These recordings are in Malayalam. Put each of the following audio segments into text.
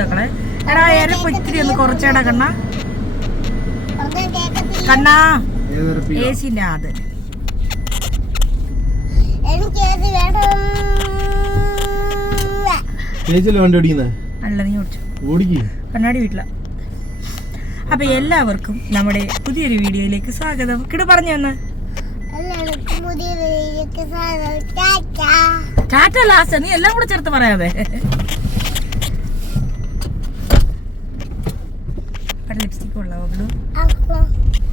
സൗണ്ട് ആക്കണേ. എടാ എരപ്പ് ഇത്തിരി ഒന്ന് കുറച്ചേടാ കണ്ണാ. കണ്ണാ ഏസിന്റെ അത് അല്ല നീ ഓടിച്ചു കണ്ണാടി വീട്ടില. അപ്പൊ എല്ലാവർക്കും നമ്മുടെ പുതിയൊരു വീഡിയോയിലേക്ക് സ്വാഗതം. കിട പറഞ്ഞു തന്ന ടാറ്റ ലാസ്റ്റ് നീ എല്ലാം കൂടെ ചേർത്ത് പറയാതെ. ലിപ്സ്റ്റിക് ഉള്ളവോ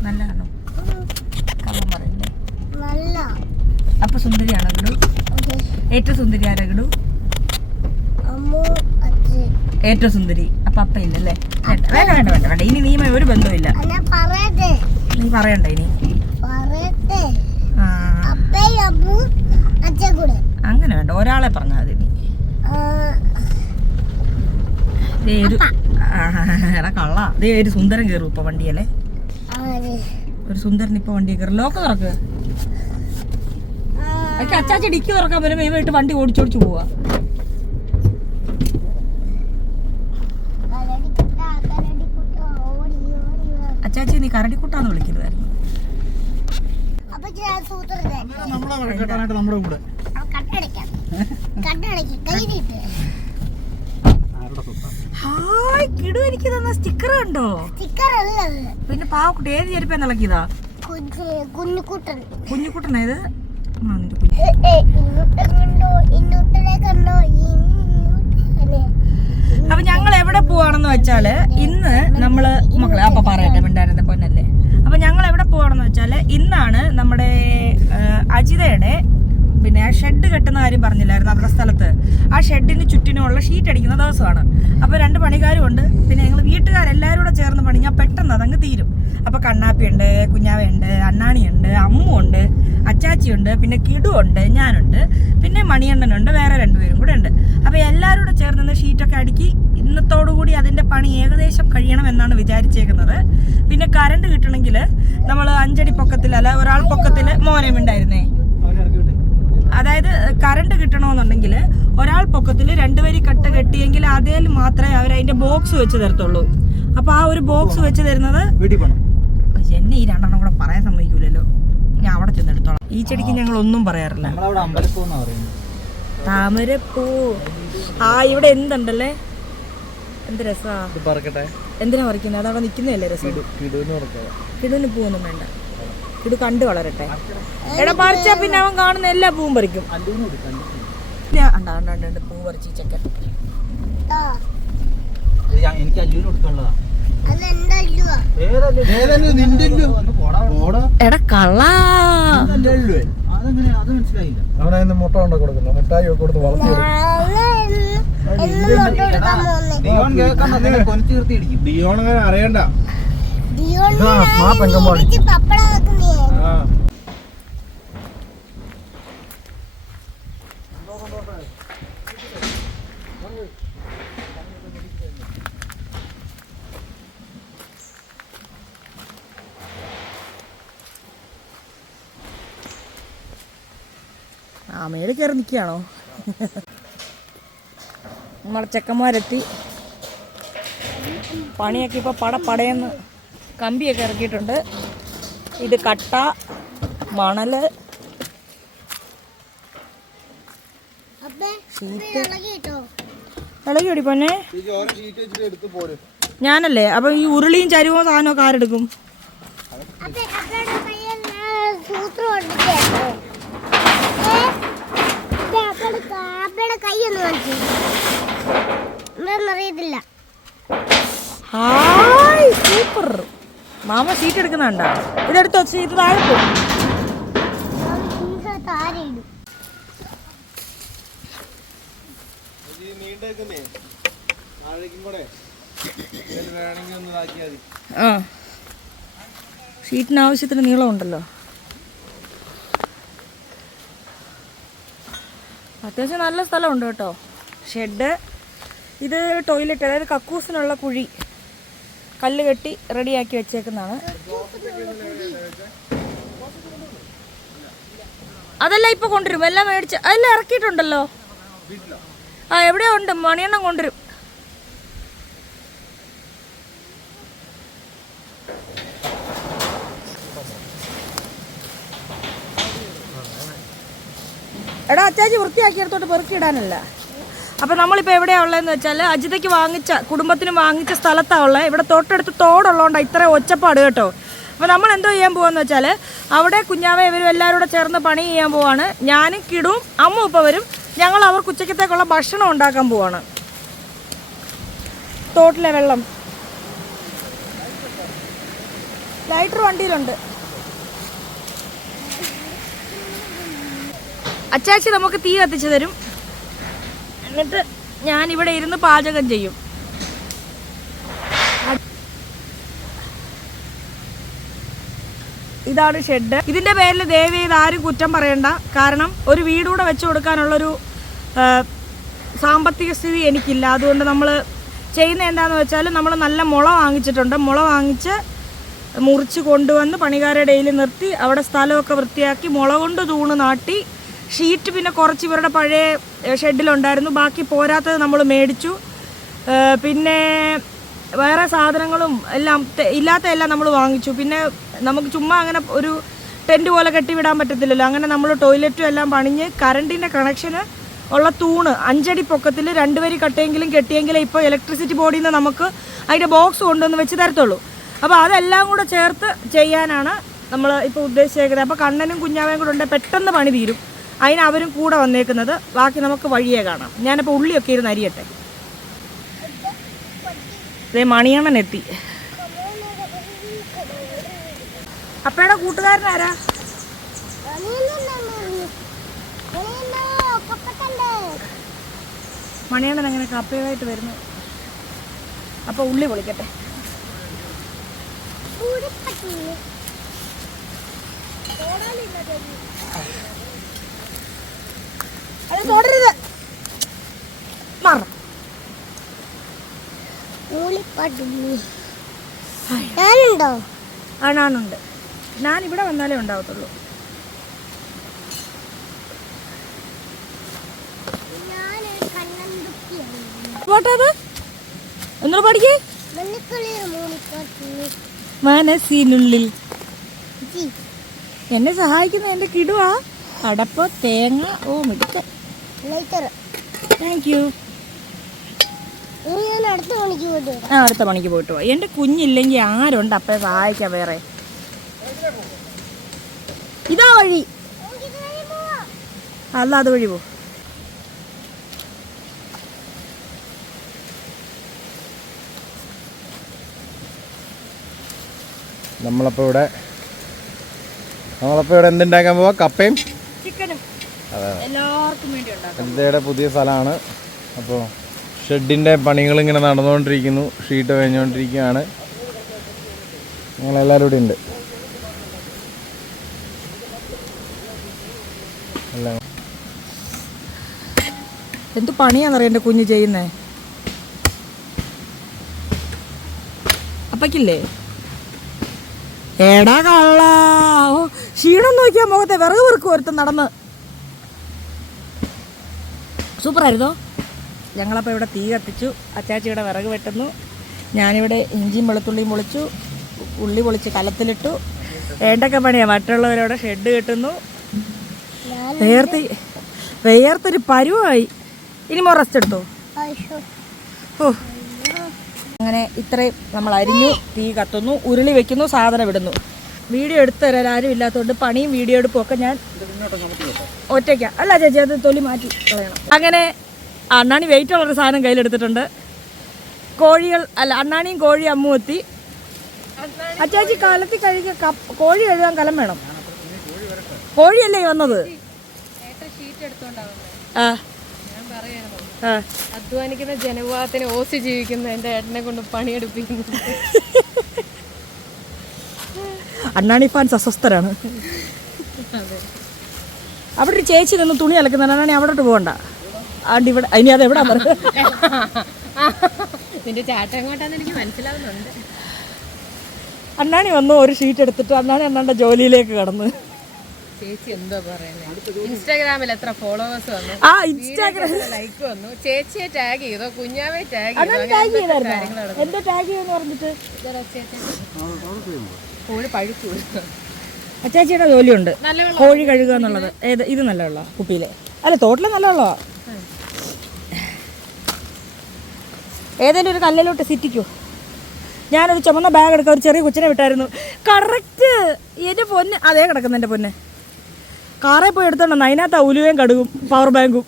നല്ലതാണോ? കള്ളം പറയണ്ടേ. അപ്പൊ സുന്ദരിയാണോ ഗഡു? ഏറ്റവും സുന്ദരി ആരാ ഗഡു? ഏറ്റവും സുന്ദരി. അപ്പൊ അപ്പ ഇല്ലല്ലേ? വേണ്ട വേണ്ട വേണ്ട വേണ്ട ഇനി നീ ഒരു ബന്ധമില്ല. നീ പറയണ്ട ഇനി. അങ്ങനെ വേണ്ട, ഒരാളെ പറഞ്ഞാൽ മതി നീ. എടാ കള്ള ദേ ഒരു സുന്ദരൻ കയറും ഇപ്പൊ വണ്ടിയല്ലേ. ഒരു സുന്ദരൻ ഇപ്പൊ വണ്ടി കയറും. ലോക്ക് തുറക്ക്. അച്ചാച്ചി ഡിക്കി തുറക്കാൻ വരുമ്പോ ഇവയിട്ട് വണ്ടി ഓടിച്ചോടിച്ചു പോവാ. അച്ചാച്ചി നീ കരടിക്കുട്ടാന്ന് വിളിക്കുന്നതായിരുന്നു. ഹായ് കിടു എനിക്ക് തന്ന സ്റ്റിക്കർ കണ്ടോ? പിന്നെ പാവക്കുട്ടി ഏത് ചെരുപ്പ ഇളക്കിയതാ? കുഞ്ഞുക്കുട്ടനാ ഇത്? അപ്പൊ ഞങ്ങൾ എവിടെ പോവാണെന്ന് വെച്ചാല് ഇന്ന് നമ്മള് മക്കളെ അപ്പൊ പറയട്ടെ മിണ്ടായിരുന്ന പൊന്നല്ലേ. അപ്പൊ ഞങ്ങൾ എവിടെ പോവാണെന്ന് വെച്ചാല് ഇന്നാണ് നമ്മുടെ അജിതയുടെ പിന്നെ ഷെഡ് കെട്ടുന്ന കാര്യം പറഞ്ഞില്ലായിരുന്നു അവരുടെ സ്ഥലത്ത്. ആ ഷെഡിന് ചുറ്റിനുമുള്ള ഷീറ്റ് അടിക്കുന്ന ദിവസമാണ്. അപ്പൊ 2 പണിക്കാരും ഉണ്ട്. പിന്നെ ഞങ്ങൾ വീട്ടുകാരെല്ലാവരും കൂടെ ചേർന്ന് പണിഞ്ഞാൽ പെട്ടെന്ന് അതങ്ങ് തീരും. അപ്പൊ കണ്ണാപ്പിയുണ്ട്, കുഞ്ഞാവയുണ്ട്, അണ്ണാണിയുണ്ട്, അമ്മുണ്ട്, അച്ചാച്ചിയുണ്ട്, പിന്നെ കിടു ഉണ്ട്, ഞാനുണ്ട്, പിന്നെ മണിയണ്ണനുണ്ട്, വേറെ 2 പേരും കൂടെ ഉണ്ട്. അപ്പൊ എല്ലാവരും കൂടെ ചേർന്ന് ഷീറ്റൊക്കെ അടുക്കി ഇന്നത്തോടുകൂടി അതിന്റെ പണി ഏകദേശം കഴിയണം എന്നാണ് വിചാരിച്ചേക്കുന്നത്. പിന്നെ കറണ്ട് കിട്ടണമെങ്കിൽ നമ്മൾ 5 അടി പൊക്കത്തിലല്ല ഒരാൾ പൊക്കത്തിൽ മോനം ഉണ്ടായിരുന്നേ. അതായത് കറണ്ട് കിട്ടണമെന്നുണ്ടെങ്കിൽ ഒരാൾ പൊക്കത്തിൽ 2 വരി കട്ട കെട്ടിയെങ്കിൽ അതിൽ മാത്രമേ അവരതിന്റെ ബോക്സ് വെച്ച് തരത്തുള്ളൂ. അപ്പൊ ആ ഒരു ബോക്സ് വെച്ച് തരുന്നത് എന്നെ ഈ 2 കൂടെ പറയാൻ സമ്മതിക്കൂലല്ലോ. ഞാൻ അവിടെ ചെന്നെടുത്തോളാം. ഈ ചെടിക്ക് ഞങ്ങൾ ഒന്നും പറയാറില്ല. താമരപ്പൂ. ആ ഇവിടെ എന്തുണ്ടല്ലേ, എന്ത് രസാ. എന്തിനാ പറിക്കുന്നത്? അതവിടെ നിൽക്കുന്നതല്ലേ രസം. കിടുവിന് പൂവൊന്നും വേണ്ട, കിടു കണ്ട് വളരട്ടെ. എടാ പറിച്ചാ പിന്നെ അവൻ കാണുന്ന എല്ലാ പൂവും പറിക്കും. പൂ പറിച്ച് ചെക്കൻ. എടാ കള്ളാ മുട്ട കൊണ്ട് കൊടുക്കുന്ന മിഠായി ഒക്കെ കൊടുത്ത് വളർത്തി. അറിയണ്ട മേളിൽ കയറി നിൽക്കുകയാണോ? നമ്മളെ ചെക്കന്മാരെത്തി. പണിയൊക്കെ ഇപ്പോൾ പടയെന്ന് കമ്പിയൊക്കെ ഇറക്കിയിട്ടുണ്ട്. ഇത് കട്ട, മണല്, ഷീറ്റ്. ഇളകി ഓടി പൊന്നെ ഞാനല്ലേ. അപ്പൊ ഈ ഉരുളിയും ചരുവോ സാധനമൊക്കെ ആരെടുക്കും? Hi super. മാമ ഷീറ്റ് എടുക്കുന്നുണ്ടോ? ഇതെടുത്തോ, ഷീറ്റ് താഴെ പോകും. ആ ഷീറ്റിന് ആവശ്യത്തിന് നീളമുണ്ടല്ലോ. അത്യാവശ്യം നല്ല സ്ഥലമുണ്ട് കേട്ടോ. ഷെഡ്, ഇത് ടോയ്ലറ്റ്, അതായത് കക്കൂസിനുള്ള കുഴി കല്ല് കെട്ടി റെഡിയാക്കി വെച്ചേക്കുന്നതാണ്. അതെല്ലാം ഇപ്പൊ കൊണ്ടുവരും. എല്ലാം മേടിച്ച് അതെല്ലാം ഇറക്കിയിട്ടുണ്ടല്ലോ. ആ എവിടെയോ ഉണ്ട്, മണിയെണ്ണം കൊണ്ടുവരും. എടാ അച്ചാച്ചി വൃത്തിയാക്കിയെടുത്തോട്ട് പെറുക്കിയിടാനല്ല. അപ്പം നമ്മളിപ്പോൾ എവിടെയാണ് ഉള്ളതെന്ന് വെച്ചാൽ അജിതയ്ക്ക് വാങ്ങിച്ച കുടുംബത്തിന് വാങ്ങിച്ച സ്ഥലത്താണ് ഉള്ളത്. ഇവിടെ തൊട്ടടുത്ത് തോടുള്ളതുകൊണ്ടാണ് ഇത്ര ഒച്ചപ്പാട് കേട്ടോ. അപ്പോൾ നമ്മൾ എന്തോ ചെയ്യാൻ പോവാന്ന് വെച്ചാൽ അവിടെ കുഞ്ഞാവ ഇവരും എല്ലാവരും കൂടെ ചേർന്ന് പണി ചെയ്യാൻ പോവാണ്. ഞാനും കിടും അമ്മ ഇപ്പോൾ വരും. ഞങ്ങൾ അവർക്ക് ഉച്ചക്കത്തേക്കുള്ള ഭക്ഷണം ഉണ്ടാക്കാൻ പോവാണ്. തോട്ടിലെ വെള്ളം ലൈറ്റർ വണ്ടിയിലുണ്ട്. അച്ചാച്ചി നമുക്ക് തീ കത്തിച്ചു തരും. എന്നിട്ട് ഞാനിവിടെ ഇരുന്ന് പാചകം ചെയ്യും. ഇതാണ് ഷെഡ്. ഇതിൻ്റെ പേരിൽ ദയവ് ചെയ്ത് ആരും കുറ്റം പറയണ്ട. കാരണം ഒരു വീടൂടെ വെച്ച് കൊടുക്കാനുള്ളൊരു സാമ്പത്തിക സ്ഥിതി എനിക്കില്ല. അതുകൊണ്ട് നമ്മൾ ചെയ്യുന്ന എന്താണെന്ന് വെച്ചാൽ നമ്മൾ നല്ല മുള വാങ്ങിച്ചിട്ടുണ്ട്. മുള വാങ്ങിച്ച് മുറിച്ച് കൊണ്ടുവന്ന് പണിക്കാരെ ഡെയിലി നിർത്തി അവിടെ സ്ഥലമൊക്കെ വൃത്തിയാക്കി മുള കൊണ്ട് തൂണ് നാട്ടി ഷീറ്റ് പിന്നെ കുറച്ച് ഇവരുടെ പഴയ ഷെഡിലുണ്ടായിരുന്നു. ബാക്കി പോരാത്തത് നമ്മൾ മേടിച്ചു. പിന്നെ വേറെ സാധനങ്ങളും എല്ലാം ഇല്ലാത്ത എല്ലാം നമ്മൾ വാങ്ങിച്ചു. പിന്നെ നമുക്ക് ചുമ്മാ അങ്ങനെ ഒരു ടെൻറ്റ് പോലെ കെട്ടിവിടാൻ പറ്റത്തില്ലല്ലോ. അങ്ങനെ നമ്മൾ ടോയ്ലറ്റും എല്ലാം പണിഞ്ഞ് കറണ്ടിൻ്റെ കണക്ഷന് ഉള്ള തൂണ് 5 അടി പൊക്കത്തിൽ 2 വരി കട്ടെങ്കിലും കെട്ടിയെങ്കിലേ ഇപ്പോൾ ഇലക്ട്രിസിറ്റി ബോർഡിൽ നിന്ന് നമുക്ക് അതിൻ്റെ ബോക്സ് കൊണ്ടുവന്ന് വെച്ച് തരത്തുള്ളൂ. അപ്പോൾ അതെല്ലാം കൂടെ ചേർത്ത് ചെയ്യാനാണ് നമ്മൾ ഇപ്പോൾ ഉദ്ദേശിച്ചേക്കുന്നത്. അപ്പോൾ കണ്ണനും കുഞ്ഞാവയും കൂടെ ഉണ്ടെങ്കിൽ പെട്ടെന്ന് പണി തീരും. അതിന് അവരും കൂടെ വന്നേക്കുന്നത്. ബാക്കി നമുക്ക് വഴിയേ കാണാം. ഞാനിപ്പോൾ ഉള്ളിയൊക്കെ ഇരുന്ന് അരിയട്ടെ. ഇതേ മണിയണ്ണൻ എത്തി. അപ്പയുടെ കൂട്ടുകാരനാരാ? മണിയണ്ണൻ അങ്ങനെ കപ്പയുമായിട്ട് വരുന്നു. അപ്പോൾ ഉള്ളി പൊളിക്കട്ടെ. അത് തൊടരുത്, മാറും. ആണാണുണ്ട്. ഞാൻ ഇവിടെ വന്നാലേ ഉണ്ടാവത്തുള്ളൂ. പോട്ടത് ഒന്നുകൂടെ പഠിക്കേ. മനസ്സിനുള്ളിൽ എന്നെ സഹായിക്കുന്ന എൻ്റെ കിടുവാ. അടപ്പ്, തേങ്ങ, ഓ മിടുക്ക. Thank you. അടുത്ത പണിക്ക് പോയിട്ട് പോവാ. എൻ്റെ കുഞ്ഞില്ലെങ്കിൽ ആരുണ്ട് അപ്പയെ സഹായിക്കാം വേറെ? ഇതാ വഴി. അല്ല അത് വഴി പോ. നമ്മളപ്പോൾ ഇവിടെ എന്തുണ്ടാക്കാൻ പോവാ? കപ്പയും ചിക്കനും. അതെ, എല്ലാവർക്കും വേണ്ടി ഉണ്ടാക്കാം. ഇതിയുടെ പുതിയ സ്ഥലമാണ്. അപ്പോൾ ഷെഡിൻ്റെ പണികളിങ്ങനെ നടന്നുകൊണ്ടിരിക്കുന്നു. ഷീറ്റ് കഴിഞ്ഞുകൊണ്ടിരിക്കുകയാണ്. ഞങ്ങളെല്ലാവരും ഇവിടെ ഉണ്ട്. എന്ത് പണിയാണെന്നറിയാം എൻ്റെ കുഞ്ഞ് ചെയ്യുന്നേ. അപ്പക്കില്ലേ ഏടാ കള്ള. ഓ ക്ഷീണം നോക്കിയാ മുഖത്തെ വിറക് വെറുക്കും ഒരുത്തം നടന്ന്. സൂപ്പറായിരുന്നോ? ഞങ്ങളപ്പോൾ ഇവിടെ തീ കത്തിച്ചു. അച്ചാച്ചി ഇവിടെ വിറക് വെട്ടുന്നു. ഞാനിവിടെ ഇഞ്ചിയും വെളുത്തുള്ളിയും പൊളിച്ചു. ഉള്ളി പൊളിച്ച് കലത്തിലിട്ടു. ഏണ്ടൊക്കെ പണിയാണ്. മറ്റുള്ളവരോടെ ഷെഡ് കെട്ടുന്നു. വേർത്തൊരു പരുവായി. ഇനി റെസ്റ്റ് എടുത്തോ? ഓ അങ്ങനെ ഇത്രയും നമ്മൾ അരിഞ്ഞു. തീ കത്തുന്നു, ഉരുളി വെക്കുന്നു, സാധനം ഇടുന്നു. വീഡിയോ എടുത്തു തരാൻ ആരും ഇല്ലാത്തതുകൊണ്ട് പണിയും വീഡിയോ എടുപ്പും ഒക്കെ ഞാൻ ഒറ്റയ്ക്കാം. അല്ല ചേച്ചി, അത് തൊലി മാറ്റി കളയണം. അങ്ങനെ അണ്ണാണി വെയിറ്റ് ഉള്ളൊരു സാധനം കയ്യിലെടുത്തിട്ടുണ്ട്. കോഴികൾ അല്ല, അണ്ണാണിയും കോഴി അമ്മു എത്തി. അച്ചാച്ചി കലത്തി കഴുകിയ കോഴി കഴുകാൻ കലം വേണം. കോഴിയല്ലേ വന്നത്? അധ്വാനിക്കുന്ന ജനവിഭാഗത്തിന് ഓസി ജീവിക്കുന്ന എൻ്റെ ഏട്ടനെ കൊണ്ട് പണിയെടുപ്പിക്കുന്നു. അണ്ണാണി ഫാൻസ് അസ്വസ്ഥരാണ്. അവിടെ ഒരു ചേച്ചി നിന്ന് തുണി അലക്കുന്ന അണ്ണാണി അവിടോട്ട് പോകണ്ട. ആണ്ട് ഇവിടെ ഇനി അത് എവിടാ പറഞ്ഞത്? നിന്റെ ചാട്ടം എങ്ങോട്ടാന്ന് എനിക്ക് മനസ്സിലാവുന്നുണ്ട്. അണ്ണാണി വന്നു ഒരു ഷീറ്റ് എടുത്തിട്ട് അണ്ണാണ്ടെ ജോലിയിലേക്ക് കടന്ന്. ചേച്ചി എന്താ പറയുന്നത്? ഇൻസ്റ്റാഗ്രാമിൽ എത്ര ഫോളോവേഴ്സ് വന്നു, ലൈക്ക് വന്നു. ചേച്ചിയെ ടാഗ് ചെയ്തോ, കുഞ്ഞാവെ ടാഗ് ചെയ്തോ? എന്തോ ടാഗ് ചെയ്യുമെന്ന് പറഞ്ഞിട്ട് കോഴി പഴുത്തു. അച്ചാച്ചിയുടെ ജോലിയുണ്ട്, നല്ല വെള്ളം കോഴി കഴുകുക എന്നുള്ളത്. ഏത് ഇത് നല്ല വെള്ളമാ കുപ്പിയിലെ? അല്ല, തോട്ടിലെ നല്ല വെള്ളമാ. ഏതെങ്കിലും ഒരു കല്ലിലോട്ട് സിറ്റിക്കോ. ഞാനൊരു ചുമന്ന ബാഗ് എടുക്കാൻ ഒരു ചെറിയ കൊച്ചിനെ വിട്ടായിരുന്നു. കറക്റ്റ് എൻ്റെ പൊന്ന് അതേ കിടക്കുന്നു. എൻ്റെ പൊന്ന് കാറേ പോയി എടുത്തോണ്ട് അതിനകത്ത് ഉലുവയും കടുകും പവർ ബാങ്കും.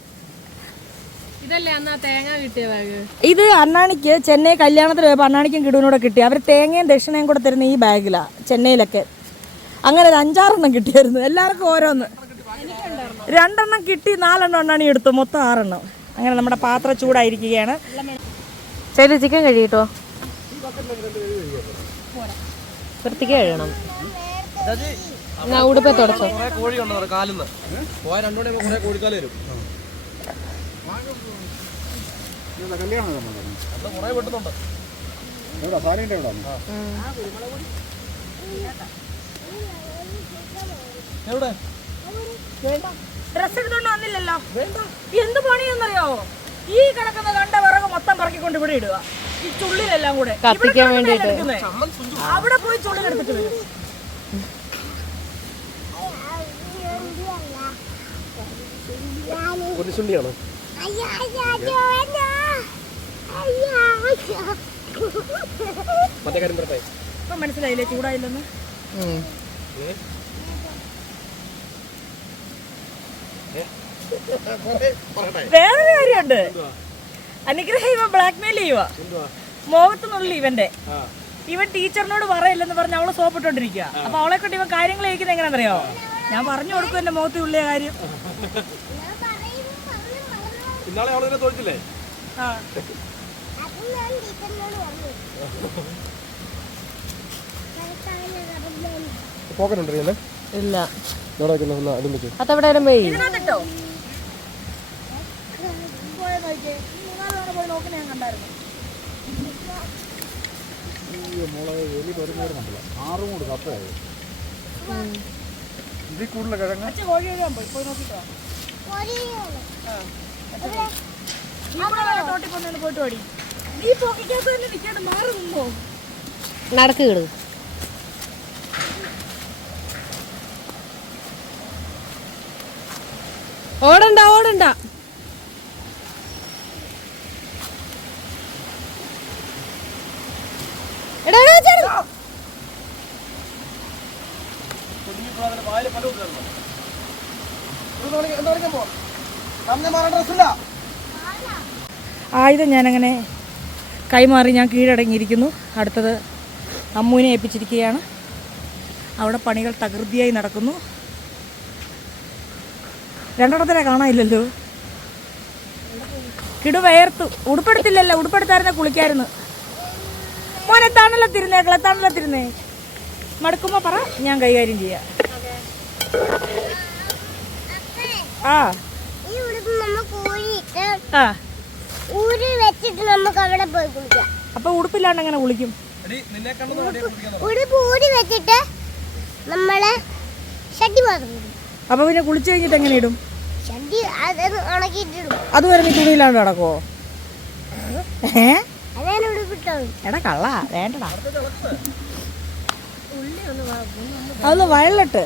ഇതല്ലേ അന്നാ തേങ്ങ കിട്ടിയ ബാഗ്? ഇത് അണ്ണാണിക്ക് ചെന്നൈ കല്യാണത്തിന് പോയപ്പോൾ അണ്ണാണിക്കും കിടുവിനൂടെ കിട്ടി. അവർ തേങ്ങയും ദക്ഷിണയും കൂടെ തരുന്ന ഈ ബാഗിലാണ് ചെന്നൈയിലൊക്കെ. അങ്ങനെ ഒരു 5-6 കിട്ടിയായിരുന്നു. എല്ലാവർക്കും ഓരോന്ന്. 2 കിട്ടി, 4 അണ്ണാണി എടുത്തു, മൊത്തം 6. അങ്ങനെ നമ്മുടെ പാത്രം ചൂടായിരിക്കുകയാണ്. ശരി, ചിക്കൻ കഴിയിട്ടോ. വൃത്തിക്ക് കഴിയണം. ഉടുപ്പ തുടച്ചോ. ഡ്രസ് എടുത്തോണ്ട് വന്നില്ലല്ലോ. എന്ത് പണിയെന്നറിയാവോ? ഈ കിടക്കുന്ന കണ്ട വിറക് മൊത്തം പറക്കിക്കൊണ്ട് ഇവിടെ ഇടുക. ഈ ചുള്ളിലെല്ലാം കൂടെ കത്തിക്കാൻ വേണ്ടിട്ട് അവിടെ പോയി ചുള്ളിലെടുത്തിട്ട് വരും. മനസ്സിലായില്ലേ ചൂടായില്ലെന്ന്? വേറൊരു കാര്യമുണ്ട്. അനുഗ്രഹം ഇവ ബ്ലാക്ക്മെയിൽ ചെയ്യുക. മുഖത്തുനിന്നുള്ള ഇവൻ ടീച്ചറിനോട് പറയില്ലെന്ന് പറഞ്ഞ് അവള് സോപ്പിട്ടോണ്ടിരിക്കുക. അപ്പൊ അവളെ കൊണ്ട് ഇവൻ കാര്യങ്ങൾ കഴിക്കുന്നത് എങ്ങനെയാണെന്നറിയോ? ഞാൻ പറഞ്ഞു കൊടുക്കും എന്റെ മുഖത്ത് ഉള്ളിയ കാര്യം. ഇല്ല, അതെവിടെ പോയി? ഇതിനകത്തിട്ടോ പോയി നോക്കുന്ന ഞാൻ കണ്ടായിരുന്നു. കോഴി കഴുകാൻ പോയി നോക്കിട്ടോ. തോട്ടിൽ പോന്നു പോയിട്ട് ഓടി. നീ പോക്കിക്കകത്ത് തന്നെ നിൽക്കാണ്ട് മാറി നിന്നോ? നടക്ക് കിടു. ഓടണ്ട ഓടണ്ട. ആയുധം ഞാനങ്ങനെ കൈമാറി ഞാൻ കീഴടങ്ങിയിരിക്കുന്നു. അടുത്തത് അമ്മുവിനെ ഏൽപ്പിച്ചിരിക്കുകയാണ്. അവിടെ പണികൾ തകൃതിയായി നടക്കുന്നു. 2 കാണാനില്ലല്ലോ. കിടു വേർത്തു. ഉടുപ്പെടുത്തില്ലല്ലോ. ഉടുപ്പെടുത്തായിരുന്നെ കുളിക്കായിരുന്നു. മോനെ തണലത്തിരുന്നേ മടുക്കുമ്പോ പറ, ഞാൻ കൈകാര്യം ചെയ്യാം. അപ്പൊ ഉടുപ്പില്ലാണ്ട് എങ്ങനെ കുളിക്കും? അപ്പൊ പിന്നെ കുളിച്ചു കഴിഞ്ഞിട്ട് എങ്ങനെ ഇടും? അതുവരെ നീ തുണിയില്ലാണ്ട് നടക്കുവോ? എടാ കള്ള വേണ്ടടാ. അതൊന്ന് വയലിട്ട്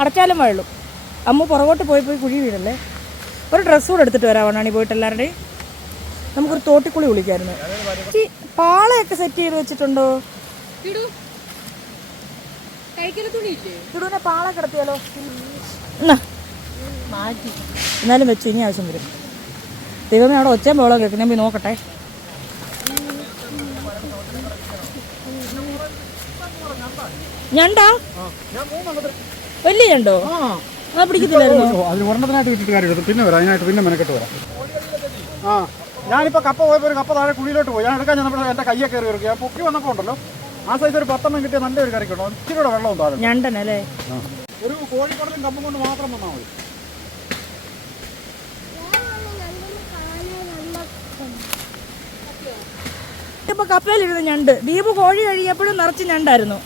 അടച്ചാലും വയലും. അമ്മ പുറകോട്ട് പോയി കുഴി വീടല്ലേ. ഒരു ഡ്രസ്സ് കൂടെ എടുത്തിട്ട് വരാവണാണി പോയിട്ട് എല്ലാവരുടെയും. നമുക്കൊരു തോട്ടിക്കുളി വിളിക്കായിരുന്നു. പാളയൊക്കെ സെറ്റ് ചെയ്ത് വെച്ചിട്ടുണ്ടോ? ഇടുവിനെ പാള കിടത്തിയാലോ? എന്നാലും വെച്ചു, ഇനി ആവശ്യം വരും. ദൈവമേ, അവിടെ ഒച്ചയും ബഹളം കേൾക്കും. ഞാൻ പോയി നോക്കട്ടെ. ഞണ്ടാ? വലിയ ഞണ്ടോ? അത് പിടിക്കത്തില്ലായിരുന്നോ? ഞാനിപ്പോ കപ്പ പോയപ്പോ ഒരു കപ്പ താഴെ കുഴിയിലോട്ട് പോയി. ഞാൻ എടുക്കാൻ ചെന്നപ്പോൾ എന്റെ കയ്യെ കയറി ഇറക്കി. ഞാൻ പൊക്കി വന്നപ്പോ ഉണ്ടല്ലോ, ആ സൈസ് ഒരു 10 കിട്ടിയ നല്ലൊരു കറിക്കുണ്ടോ. ഇച്ചിരി കൂടെ വെള്ളം താഴെ. ഞണ്ടനല്ലേ? ഒരു കോഴിക്കടലും കമ്പും കൊണ്ട് മാത്രം വന്നാൽ മതി. ഇപ്പൊ കപ്പയിലിരുന്ന് ഞണ്ട്. ദീപ് കോഴി കഴിയപ്പോഴും നിറച്ച് ഞണ്ടായിരുന്നു.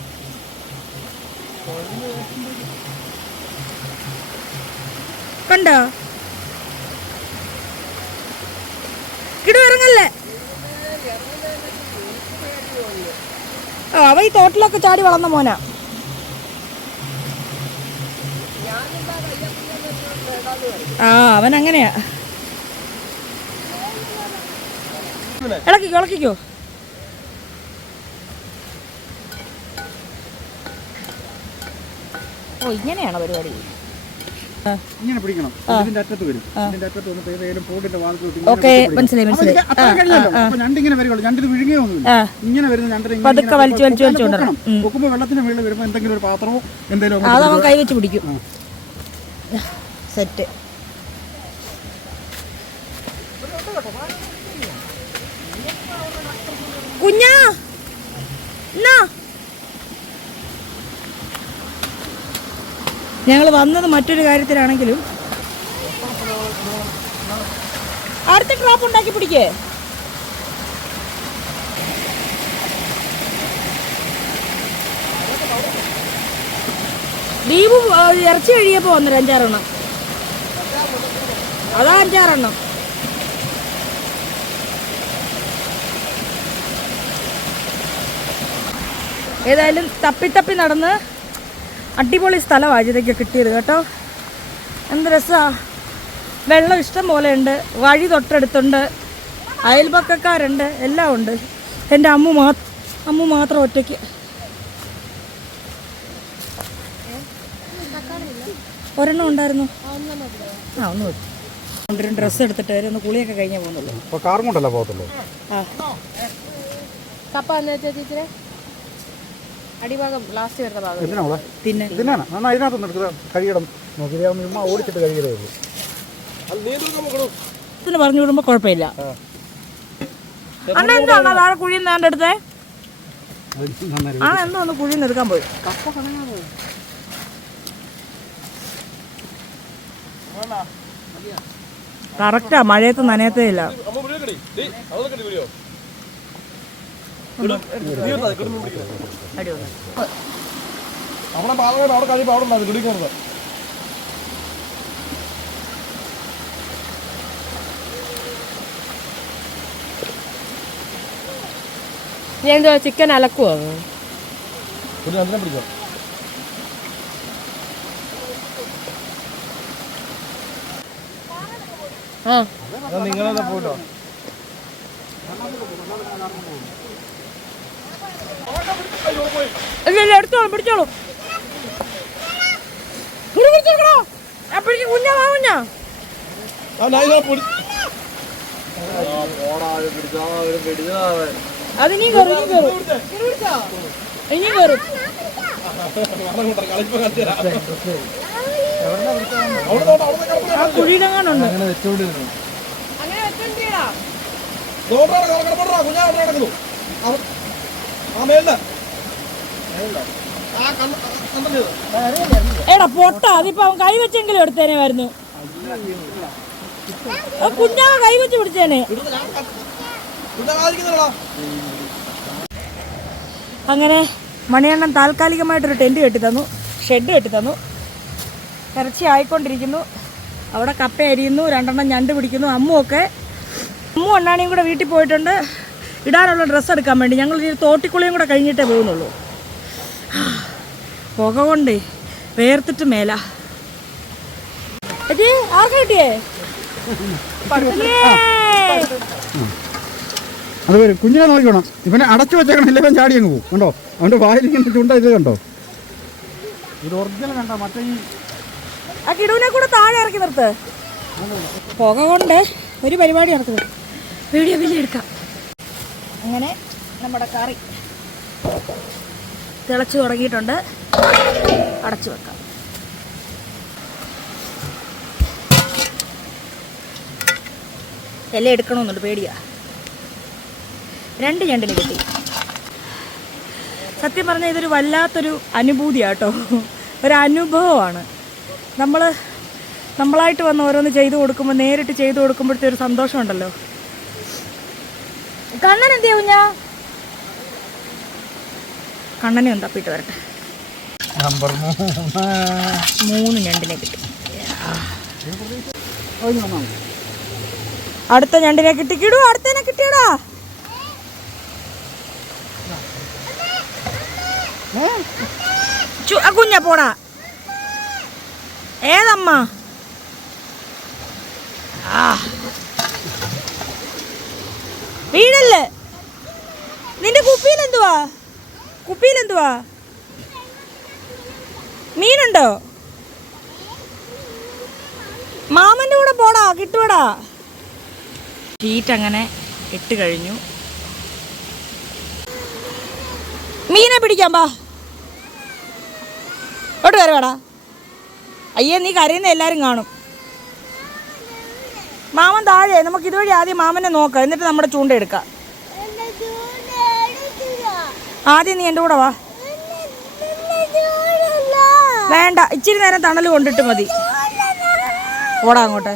കണ്ടോ? കിടു ഇറങ്ങല്ലേ? അവ ഈ തോട്ടിലൊക്കെ ചാടി വളർന്ന മോനാ. ആ അവൻ അങ്ങനെയാ. ഇളക്കിക്കോ ഇളക്കിക്കോ. ഓ ഇങ്ങനെയാണോ പരിപാടി? ഇങ്ങനെ പിടിക്കണം. ഇതിന്റെ അറ്റത്ത് വരും. ഇതിന്റെ അറ്റത്ത് വന്നിട്ട് ഏതെങ്കിലും പോട്ടിന്റെ വാതിൽ ഓക്കെ മനസ്സിലായി മനസ്സിലായി. ഞണ്ടിങ്ങനെ വരുള്ളൂ. ഞണ്ടിന് വിഴുങ്ങിയൊന്നുമില്ല. ഇങ്ങനെ വരുന്ന ഞണ്ടിന് പതുക്കെ വലിച്ചു വലിച്ചു വലിച്ചുകൊണ്ടിരണം. പൊക്കുമ്പോൾ വെള്ളത്തിന്റെ മുകളിൽ വരുമ്പോൾ എന്തെങ്കിലും ഒരു പാത്രമോ എന്തെങ്കിലും അതവൻ കൈ വെച്ച് പിടിക്കും. സെറ്റ്. കുഞ്ഞാ ഞങ്ങൾ വന്നത് മറ്റൊരു കാര്യത്തിലാണെങ്കിലും അടുത്ത ട്രാപ്പ് ഉണ്ടാക്കി പിടിക്കേ. ദീപു ഇറച്ചി കഴിയപ്പോ വന്നൊരു 5-6 എണ്ണം. അതാ 5-6 എണ്ണം. ഏതായാലും തപ്പി നടന്ന് അടിപൊളി സ്ഥലമാണ് ഇതൊക്കെ കിട്ടിയത് കേട്ടോ. എന്ത് രസമാണ്. വെള്ളം ഇഷ്ടം പോലെ ഉണ്ട്. വഴി തൊട്ടടുത്തുണ്ട്. അയൽപക്കക്കാരുണ്ട്. എല്ലാം ഉണ്ട്. എൻ്റെ അമ്മു മാത്രം ഒറ്റയ്ക്ക്. ഒരെണ്ണം ഉണ്ടായിരുന്നു. ആ ഒന്ന് വെച്ചു. കൊണ്ടുവരും ഡ്രസ്സ് എടുത്തിട്ട് ഒന്ന് കുളിയൊക്കെ കഴിഞ്ഞേ പോകുന്നുള്ളൂ. കാറും കൊണ്ടല്ല പോകത്തുള്ളൂ. കപ്പ ചേച്ചി അടിഭാഗം ലാസ്റ്റ് വരുന്ന ഭാഗം ഇതിനാണ് അതിനകത്തൊന്നും എടുക്കുക. കഴിയണം നോക്കി ഓടിച്ചിട്ട് കഴിയതേ ഉള്ളൂ. പറഞ്ഞു വിടുമ്പോ കുഴപ്പമില്ല. അണ്ണ എന്താണോ താഴെ കുഴിയിൽ നിന്ന് എൻ്റെ അടുത്തേ ആ എന്തോ ഒന്ന് കുഴിയിൽ നിന്ന് എടുക്കാൻ പോയി. കറക്റ്റാ. മഴയത്ത് നനയത്തേ ഇല്ല. ഞാൻ എന്തോ ചിക്കൻ അലക്കുവോ? നിങ്ങളെ പോയിട്ടോ. എടുത്തോളും പിടിച്ചോളും. അപ്പോഴേക്കും കുഞ്ഞാ കുഞ്ഞാ അത് ഇനിയും കയറും ഇനിയും കയറും. ആ കുഴിയിലെങ്ങാനുണ്ട്. എടാ പൊട്ട അതിപ്പോ അവൻ കൈ വെച്ചെങ്കിലും എടുത്തേനെ വരുന്നു. കുഞ്ഞാ കൈ വെച്ച് പിടിച്ചേനെ. അങ്ങനെ മണിയണ്ണൻ താൽക്കാലികമായിട്ടൊരു ടെൻറ്റ് കെട്ടി തന്നു. ഷെഡ് കെട്ടി തന്നു. ഇറച്ചി ആയിക്കൊണ്ടിരിക്കുന്നു. അവിടെ കപ്പ അരിയുന്നു. 2 എണ്ണം ഞണ്ട് പിടിക്കുന്നു. അമ്മു അണ്ണാണിയും കൂടെ വീട്ടിൽ പോയിട്ടുണ്ട് ഇടാനുള്ള ഡ്രസ്സ് എടുക്കാൻ വേണ്ടി. ഞങ്ങൾ ഈ തോട്ടിക്കുളിയും കൂടെ കഴിഞ്ഞിട്ടേ പോകുന്നുള്ളൂ. പുക കൊണ്ട് വേർത്തിട്ട് മേല. ആകെ കിട്ടിയേ അത് വരും. കുഞ്ഞിനെ നോക്കണം. ഇവനെ അടച്ചു വെച്ചേക്കണം. ഇല്ല ചാടി അങ്ങ് പോകും. കണ്ടോ അവൻ്റെ വായിലിങ്ങനെ ചുണ്ട ഇത് കണ്ടോ. ഇത് ഒറിജിനൽ കണ്ടോ. മറ്റേ ആ കിടുവിനെ കൂടെ താഴെ ഇറക്കി നിർത്ത്. പുക കൊണ്ട് ഒരു പരിപാടി നടത്തുന്നത്. വീഡിയോ വലിയ എടുക്കാം. അങ്ങനെ നമ്മുടെ കറി തിളച്ച് തുടങ്ങിയിട്ടുണ്ട്. അടച്ചു വെക്കാം. എല്ലാം എടുക്കണമെന്നുണ്ട്. പേടിയാ. 2 ഞണ്ടിന് കിട്ടി. സത്യം പറഞ്ഞാൽ ഇതൊരു വല്ലാത്തൊരു അനുഭൂതിയാട്ടോ. ഒരു അനുഭവമാണ്. നമ്മളായിട്ട് വന്ന് ഓരോന്ന് ചെയ്തു കൊടുക്കുമ്പോൾ, നേരിട്ട് ചെയ്തു കൊടുക്കുമ്പോഴത്തെ ഒരു സന്തോഷമുണ്ടല്ലോ. കണ്ണൻ എന്ത് ചെയ്യും? കണ്ണനെ ഒന്ന് തപ്പിയിട്ട് വരട്ടെ. നമ്പർ 3 ഞണ്ടിനെ കിട്ടി. അടുത്ത ഞണ്ടിനെ കിട്ടിക്കിടൂ. അടുത്തതിനെ കിട്ടിയടാ. കുഞ്ഞ പോടാ. ഏതമ്മ വീടല്ലേ നിന്റെ കുപ്പിയിലെന്തുവാ മീനുണ്ടോ? മാമന്റെ കൂടെ പോടാ, കിട്ടുവടാ. ഷീറ്റ് അങ്ങനെ ഇട്ട് കഴിഞ്ഞു. മീനെ പിടിക്കാൻ പാ, ഓട്ട് കയറുവാടാ. അയ്യേ, നീ കരയുന്ന എല്ലാരും കാണും. മാമൻ താഴെ, നമുക്ക് ഇതുവഴി ആദ്യം മാമനെ നോക്കാം, എന്നിട്ട് നമ്മുടെ ചൂണ്ട എടുക്കാം. ആദ്യം നീ എൻ്റെ കൂടെ വാ. വേണ്ട, ഇച്ചിരി നേരം തണൽ കൊണ്ടിട്ട് മതി. ഓടാ അങ്ങോട്ട്.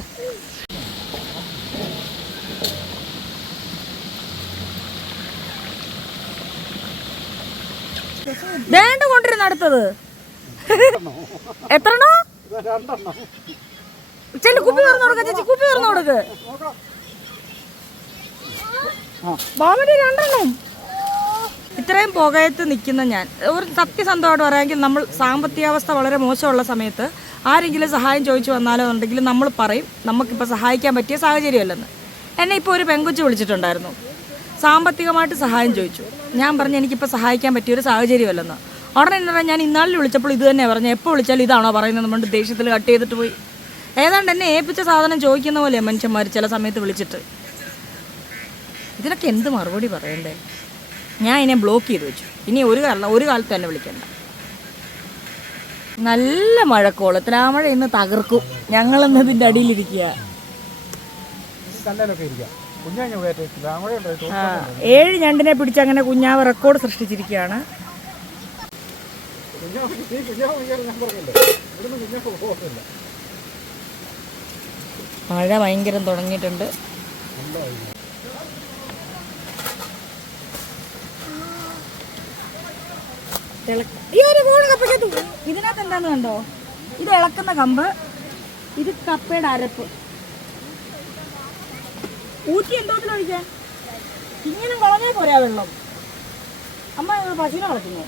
വേണ്ട കൊണ്ടിരുന്ന അടുത്തത് എത്രണ്ണോ? ചെല്ലു, കുപ്പി തുറന്നു കൊടുക്ക ചേച്ചി, കുപ്പി തുറന്നു കൊടുക്ക്. ബാബുടെ 2 എണ്ണം. ഇത്രയും പുകയത്ത് നിൽക്കുന്ന ഞാൻ ഒരു സത്യസന്ധമായിട്ട് പറയാമെങ്കിൽ, നമ്മൾ സാമ്പത്തികാവസ്ഥ വളരെ മോശമുള്ള സമയത്ത് ആരെങ്കിലും സഹായം ചോദിച്ചു വന്നാലോ ഉണ്ടെങ്കിൽ നമ്മൾ പറയും നമുക്കിപ്പോൾ സഹായിക്കാൻ പറ്റിയ സാഹചര്യമല്ലെന്ന്. എന്നെ ഇപ്പോൾ ഒരു പെങ്കുച്ച് വിളിച്ചിട്ടുണ്ടായിരുന്നു, സാമ്പത്തികമായിട്ട് സഹായം ചോദിച്ചു. ഞാൻ പറഞ്ഞു എനിക്കിപ്പോൾ സഹായിക്കാൻ പറ്റിയൊരു സാഹചര്യമല്ലെന്ന്. ഉടനെ എന്നറിയാം, ഞാൻ ഇന്നാളിൽ വിളിച്ചപ്പോൾ ഇത് തന്നെ പറഞ്ഞു. എപ്പോൾ വിളിച്ചാലും ഇതാണോ പറയുന്നത് നമ്മൾ ദേഷ്യത്തിൽ കട്ട് ചെയ്തിട്ട് പോയി. ഏതാണ്ട് എന്നെ ഏൽപ്പിച്ച സാധനം ചോദിക്കുന്ന പോലെയാണ് മനുഷ്യന്മാർ ചില സമയത്ത് വിളിച്ചിട്ട്. ഇതിനൊക്കെ എന്ത് മറുപടി പറയണ്ടേ? ഞാൻ ഇതിനെ ബ്ലോക്ക് ചെയ്ത് വെച്ചു. ഇനി ഒരു കാലത്ത് തന്നെ വിളിക്കണ്ട. നല്ല മഴക്കോള്, തിരാമഴ ഇന്ന് തകർക്കും. ഞങ്ങളെന്നതിൻ്റെ അടിയിലിരിക്കുക. 7 ഞണ്ടിനെ പിടിച്ച് അങ്ങനെ കുഞ്ഞാവ് റെക്കോർഡ് സൃഷ്ടിച്ചിരിക്കുകയാണ്. മഴ ഭയങ്കരം തുടങ്ങിയിട്ടുണ്ട്. ഇതിനകത്ത് എന്താന്ന് കണ്ടോ? ഇത് ഇളക്കുന്ന കമ്പ്, ഇത് കപ്പയുടെ അരപ്പ്. ഊറ്റി എന്തോത്തിലൊഴിക്കാൻ? ഇങ്ങനെ കളഞ്ഞാ പോരാ വെള്ളം. അമ്മ പശുവിനെ വളർത്തുന്നു.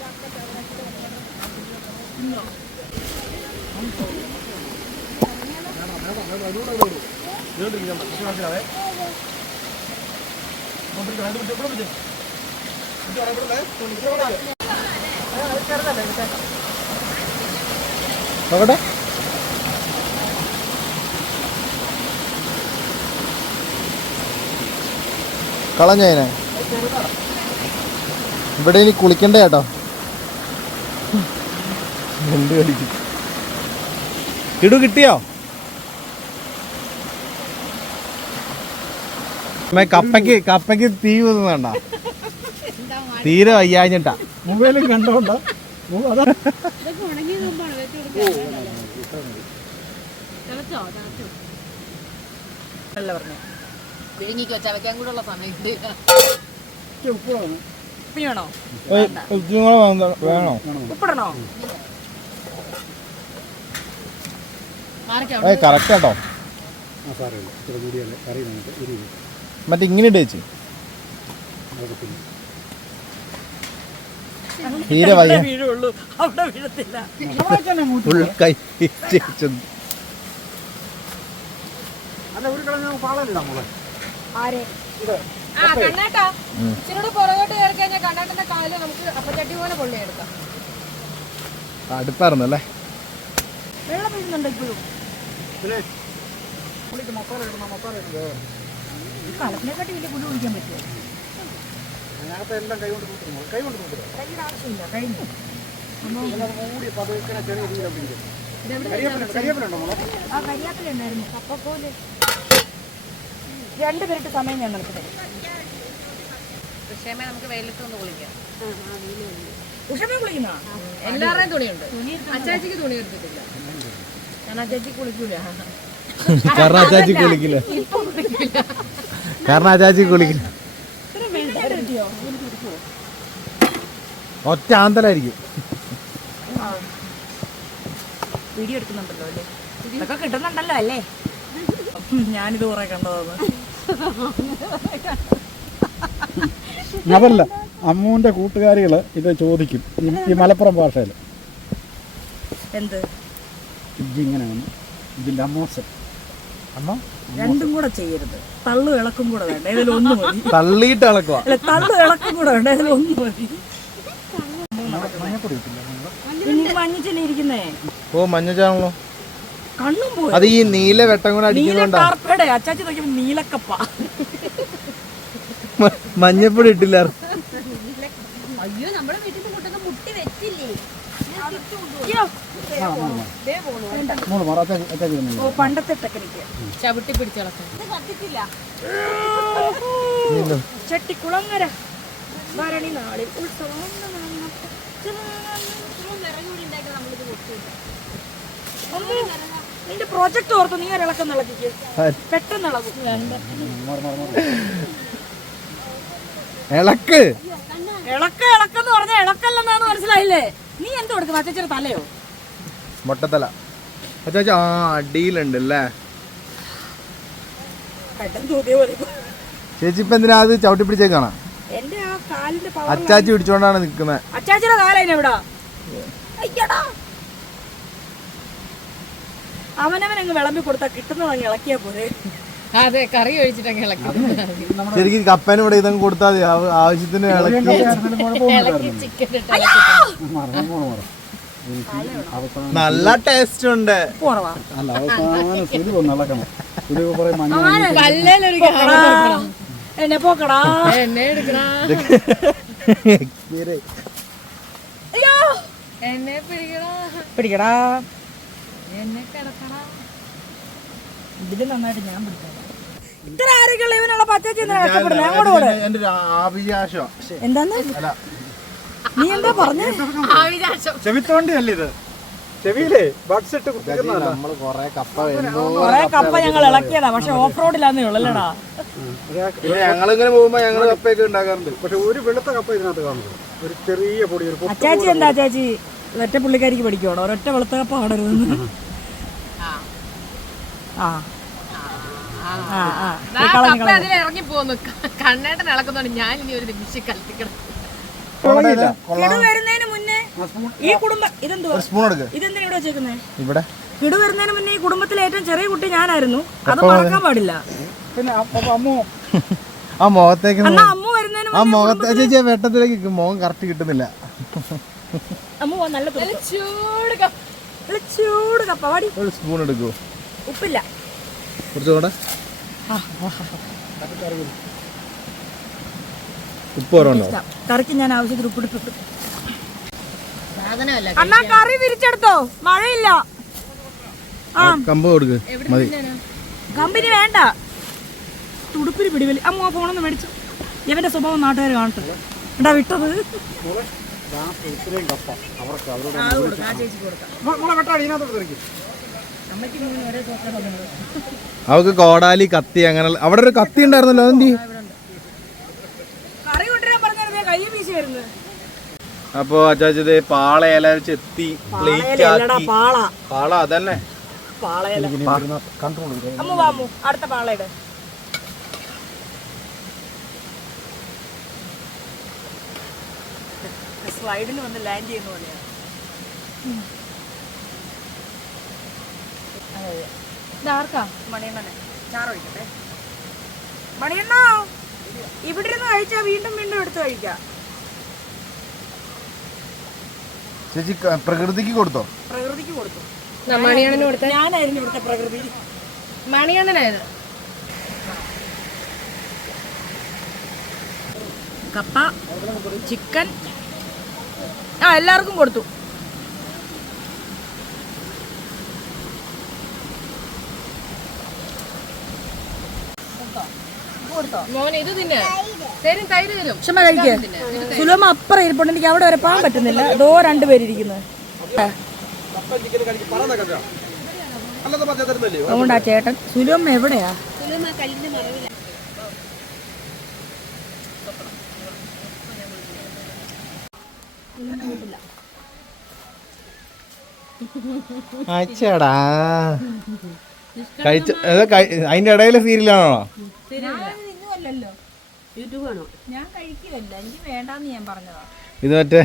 നോക്കട്ടെ. കളഞ്ഞതിനെ ഇവിടെ ഇനി കുളിക്കണ്ടേ കേട്ടോ. എന്ത് കളിക്കും? കിടു കിട്ടിയോ? കപ്പയ്ക്ക് തീ ഊതുന്നുണ്ട. തീരെ വയ്യാഞ്ഞിട്ടാ. മൊബൈലും കണ്ടോണ്ടോ? വേണോ? ഉപ്പിടണോ? കറക്റ്റ് കേട്ടോ. മറ്റേ ഇങ്ങനെ ഇടേച്ചി തീരെ വയ്യ. അടുപ്പായിരുന്നല്ലേ? വെള്ളം വീഴുന്നുണ്ടോ ഇപ്പോഴും? കലത്തിനെക്കാട്ടി വലിയ കുഴി കുടിക്കാൻ പറ്റുമോ? എല്ലാം കൈകൊണ്ട് കൈയുടെ ആവശ്യമില്ല, കഴിഞ്ഞു. ആ കരിയാപ്പില ഉണ്ടായിരുന്നു. കപ്പക്കോല് 2 മിനിറ്റ് സമയം ഞങ്ങൾക്ക് തരും. നമുക്ക് വെയിലത്തൊന്ന് കുളിക്കാം. ഉഷമേ കുളിക്കുന്ന എല്ലാവരുടെയും തുണിയുണ്ട്. അച്ചാച്ചിക്ക് തുണി എടുത്തിട്ടില്ല. ഞാൻ അച്ചാച്ചി കുളിക്കൂല. കാരണം അച്ചാച്ചി കുളിക്കില്ല. ഒറ്റ ആന്തലായിരിക്കും. വീഡിയോ എടുക്കുന്നുണ്ടല്ലോ അല്ലേ? ഇതൊക്കെ കിട്ടുന്നുണ്ടല്ലോ അല്ലേ? ഞാനിത് കുറെ കണ്ടതാണ്. അതല്ല, അമ്മുവിന്റെ കൂട്ടുകാരികൾ ഇത് ചോദിക്കും ഈ മലപ്പുറം ഭാഷയിൽ. എന്ത് ഇങ്ങനെയാണ് ഇതിന്റെ അമ്മോസൻ. രണ്ടും കൂടെ ചെയ്യരുത്. തള്ളു ഇളക്കും കൂടെ വേണ്ട, ഏതെങ്കിലും ഒന്ന് മതി. തള്ളിയിട്ട് ഇളക്കുക. അല്ല, തള്ളു ഇളക്കും കൂടെ വേണ്ട, ഏതെങ്കിലും ഒന്ന് മതി. മഞ്ഞച്ചെന്നെ ഇരിക്കുന്നേ. ഓ മഞ്ഞച്ചാണല്ലോ. കണ്ണും പോയി. അത് ഈ നീല വെട്ടം കൂടെ അടിക്കുന്നുണ്ടാ. അച്ചാച്ചി നോക്കിയപ്പോ നീലക്കപ്പ. മഞ്ഞപ്പൊടി ഇട്ടില്ല. അയ്യോ നമ്മുടെ വീട്ടിൽ നിന്ന് കൊണ്ടുവന്ന മുട്ടി വെച്ചില്ലേ? പണ്ടത്തെ ടെക്നിക്ക് ചവിട്ടി പിടിച്ചിളക്കാം. ചെട്ടിക്കുളങ്ങര ഭരണി നാളിൽ ഉത്സവം. നിന്റെ പ്രോജക്ട് ഓർത്തു നീ ഇളക്കം ഇളക്കിക്ക്, പെട്ടെന്ന് ഇളകും. ഇളക്ക് ഇളക്കെന്ന് പറഞ്ഞ ഇളക്കല്ലെന്നാണ് മനസ്സിലായില്ലേ? നീ എന്ത് കൊടുക്കും? അച്ഛച്ചൊരു തലയോ? മൊട്ടത്തല. അച്ചാച്ച ആ അടിയിലുണ്ട് അല്ലേ? ചേച്ചി ഇപ്പൊ എന്തിനാ അത് ചവിട്ടി പിടിച്ചേക്കാണ്? എന്റെ ആ കാലിന്റെ അച്ചാച്ചി പിടിച്ചോണ്ടാണ് നിക്കുന്നത്. അച്ചാച്ചിയുടെ കാലതിനെവിടാ? അവനവനങ്ങ് വിളമ്പി കൊടുത്താ കിട്ടുന്നതങ്ങ് ഇളക്കിയാ പോലെ. അതെ, കറി ഒഴിച്ചിട്ടങ്ങ് ഇളക്കി. ശരിക്കും കപ്പന് ഇവിടെ ഇതങ്ങ് കൊടുത്താൽ മതി, ആവശ്യത്തിന് ഇളക്കി. നല്ല ടേസ്റ്റ് ഉണ്ട്. എന്നെ പോക്കടാ, എന്നെ എടുക്കടാ, എന്നെ പിടിക്കടാ, എന്നെ കിടക്കടാ. ഇതില് നന്നായിട്ട് ഞാൻ പിടിക്കാം. ഇത്ര ആരോഗ്യമുള്ള ഇവനുള്ള പച്ചച്ചി കഷ്ടപ്പെടുന്നത് അങ്ങോട്ട് കൂടെ. എന്താന്ന് നീ എന്താ പറഞ്ഞേ? ചെവിത്തോണ്ടിയല്ലേ ഇത്? ചെവിയിലേ ബഡ്സ് ഇട്ട് കൊറേ കപ്പ ഞങ്ങൾ ഇളക്കിയതാ, പക്ഷെ ഓഫ് റോഡിലാന്നേ ഉള്ളല്ലേടാ. ഞങ്ങളിങ്ങനെ പോകുമ്പോ ഞങ്ങള് കപ്പയൊക്കെ ഉണ്ടാക്കാറുണ്ട്. പക്ഷെ ഒരു വെളുത്ത കപ്പ ഇതിനകത്ത് കാണുന്നത്, ഒരു ചെറിയ പൊടി. ഒരു അച്ചാച്ചി എന്താ അച്ചാച്ചി ഒറ്റ പുള്ളിക്കാരിക്ക് പഠിക്കണോ? ഒരൊറ്റ വെളുത്ത കപ്പ ആടരുതെന്ന്. ഇറങ്ങി പോന്നു. കണ്ണേട്ടൻ ഇളക്കുന്നോണ്ട് ഞാൻ ഇനി ഒരു നിമിഷം കലത്തിക്കണം. വരുന്നതിന് മുന്നേ ഈ കുടുംബം ഇതെന്തുവാ? ഇതെന്തിനാ ഇവിടെ വെച്ചേക്കുന്നേ? കിടു വരുന്നതിന് മുന്നേ ഈ കുടുംബത്തിലെ ഏറ്റവും ചെറിയ കുട്ടി ഞാനായിരുന്നു. അത് മറക്കാൻ പാടില്ല. പിന്നെ അമ്മു ആ മുഖത്തേക്ക് അമ്മു വരുന്നതിന് ആ മുഖത്തെ ചേച്ചി വെട്ടത്തിലേക്ക് മുഖം കറക്റ്റ് കിട്ടുന്നില്ല. അമ്മു നല്ല ചൂട് കപ്പ വാടി. ഒരു സ്പൂൺ എടുക്കൂ. ഉപ്പില്ല കുറച്ചുകൂടെ ഉപ്പ് കുറവുണ്ടോ? കറിക്ക് ഞാൻ ആവശ്യത്തിന് ഉപ്പിട്ടിട്ടു. അണ്ണാ കറി തിരിച്ചെടുത്തോ, മഴയില്ല. കമ്പ് കൊടുക്ക് മതി. കമ്പനി വേണ്ട, തുടുപ്പിന് പിടിവലി. അമ്മ ഫോണൊന്ന് മേടിച്ചു. ഇവന്റെ സ്വഭാവം നാട്ടുകാർ കാണട്ടെ. എന്താ വിട്ടത്? അവക്ക് കോടാലി കത്തി അങ്ങനെ അവിടെ ഒരു കത്തി ഉണ്ടായിരുന്നല്ലോ, അതെന്തി? അപ്പൊ അച്ചാച്ചത് പാള ഇല വെച്ച് എത്തി പ്ലേറ്റ് ആക്കി. പാള അതന്നെ അടുത്ത പാളയുടെ സ്ലൈഡിന് വന്ന് ലാൻഡ് ചെയ്യുന്ന പോലെയാണ്. ഇതാർക്കാ? മണിയണ്ണനെ ചാറ് ഒഴിക്കട്ടെ. മണിയണ്ണ ഇവിടെ ഇരുന്ന് കഴിച്ചാ വീണ്ടും വീണ്ടും എടുത്ത് കഴിക്കാം. ചേച്ചി പ്രകൃതിക്ക് കൊടുത്തോ? പ്രകൃതിക്ക് കൊടുത്തു. മണിയണ്ണന് കൊടുത്ത ഞാനായിരുന്നു ഇവിടുത്തെ പ്രകൃതി. മണിയണ്ണനായത് കപ്പ, ചിക്കൻ എല്ലാവർക്കും കൊടുത്തു. മോനെ ഇത് തിന്നെ തരും, തൈര് തരും. ക്ഷമ കഴിക്കുക. സുലഭ അപ്പുറം ഇരിപ്പുണ്ട്, എനിക്ക് അവിടെ വരെ പോകാൻ പറ്റുന്നില്ല. ദോ രണ്ടുപേരിയ്ക്കുന്നത്. അതുകൊണ്ടാ ചേട്ടൻ. സുലഭ എവിടെയാ? അച്ചടാ കഴിച്ച അതിന്റെ ഇടയിലെ സീരിയലാണോ? ഇത് മറ്റേ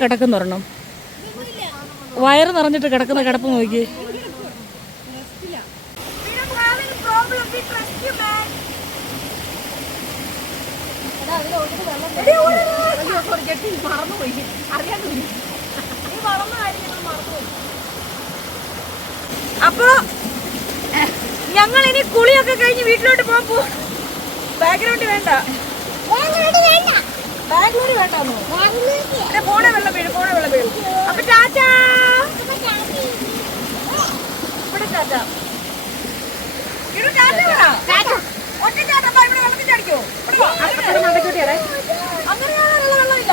കിടക്കുന്നൊരെണ്ണം വയറ് നിറഞ്ഞിട്ട് കിടക്കുന്ന കിടപ്പ് നോക്കി. അപ്പൊ ഞങ്ങൾ ഇനി കുളിയൊക്കെ കഴിഞ്ഞ് വീട്ടിലോട്ട് പോകാൻ പോവാ. ബാക്ക്ഗ്രൗണ്ട് വേണ്ട, ബാംഗ്ലൂര് വേണ്ടാന്നോ? പോണ വെള്ളം വീഴും, പോണ വെള്ളം വീഴും. അപ്പൊ ടാറ്റാ, ഇവിടെ ടാറ്റാ. ഇവിടെ ടാറ്റാ പറ. ഒറ്റ ടാറ്റ പറ. ഇവിടെ വെള്ളത്തിൽ ചടിക്കോ? അങ്ങനെയാണുള്ള വെള്ളമില്ല.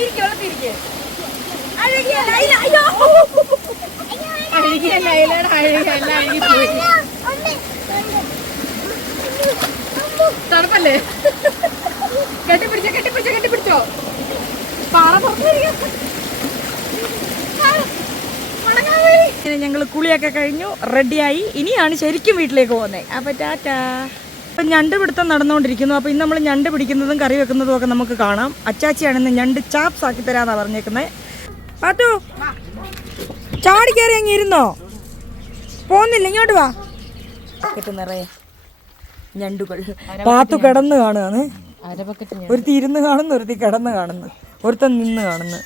ഇരിക്കും, വെള്ളത്തിൽ ഇരിക്കും. അഴുകിയ ലൈല. അയ്യോ, അഴുകിയ ലൈലയുടെ അഴുകിയല്ല, അഴുകി പോയി. തണുപ്പല്ലേ? കെട്ടിപ്പിടിച്ചോ, കെട്ടിപ്പിടിച്ചോ, കെട്ടിപ്പിടിച്ചോ. പാറ ഞങ്ങൾ കുളിയൊക്കെ കഴിഞ്ഞു, റെഡിയായി. ഇനിയാണ് ശരിക്കും വീട്ടിലേക്ക് പോകുന്നത്. അപ്പൊ ടാറ്റാ. അപ്പം ഞണ്ട് പിടുത്തം നടന്നുകൊണ്ടിരിക്കുന്നു. അപ്പോൾ ഇന്ന് നമ്മൾ ഞണ്ട് പിടിക്കുന്നതും കറി വെക്കുന്നതും ഒക്കെ നമുക്ക് കാണാം. അച്ചാച്ചിയാണെന്ന് ഞണ്ട് ചാപ്സ് ആക്കി തരാന്നാ പറഞ്ഞേക്കുന്നത്. പാത്തു ചാടി കയറി അങ്ങ് ഇരുന്നോ? പോകുന്നില്ല, ഇങ്ങോട്ട് വാ. ബക്കറ്റ് നിറയെ ഞണ്ടുകൾ. പാത്തു കിടന്ന് കാണുകയാണ്. ഒരുത്തി ഇരുന്ന് കാണുന്നു, ഒരുത്തി കിടന്ന് കാണുന്നു, ഒരുത്തൻ നിന്ന് കാണുന്നു.